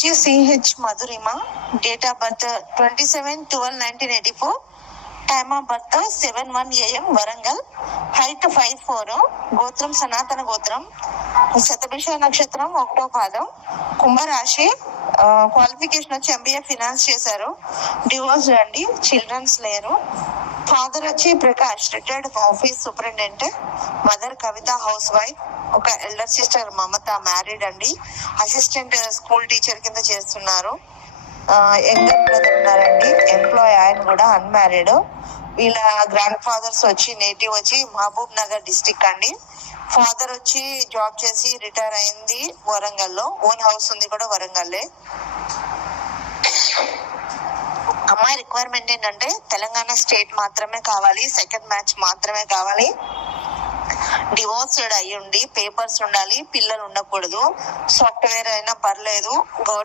CH Madhurima, date of birth 27/12/1984, time of birth 7:1 AM, Warangal, height 5'4", గోత్రం సనాతన గోత్రం, శతభిష నక్షత్రం, 1వ పాదం, కుంభరాశి. క్వాలిఫికేషన్ వచ్చి MBA ఫినాన్స్ చేశారు. డివోర్స్ అండి, చిల్డ్రన్స్ లేరు. ఫాదర్ వచ్చి Prakash, retired office superintendent. Mother Kavitha, house wife. ఒక ఎల్డర్ సిస్టర్ మమత, మ్యారీడ్ అండి. అసిస్టెంట్ స్కూల్ టీచర్ కింద చేస్తున్నారు. యంగర్ బ్రదర్ ఉన్నారండి, ఎంప్లాయ్, ఆయన కూడా అన్మ్యారీడ్. వీళ్ళ గ్రాండ్ ఫాదర్స్ వచ్చి నేటివ్ వచ్చి మహబూబ్ నగర్ డిస్టిక్ అండి. ఫాదర్ వచ్చి జాబ్ చేసి రిటైర్ అయింది వరంగల్లో. ఓన్ హౌస్ ఉంది కూడా వరంగల్లే. అమ్మాయి రిక్వైర్మెంట్ ఏంటంటే తెలంగాణ స్టేట్ మాత్రమే కావాలి, సెకండ్ మ్యాచ్ మాత్రమే కావాలి, డివోర్స్డ్ అయ్యి ఉండి పేపర్స్ ఉండాలి, పిల్లలు ఉండకూడదు, సాఫ్ట్వేర్ అయినా పర్లేదు,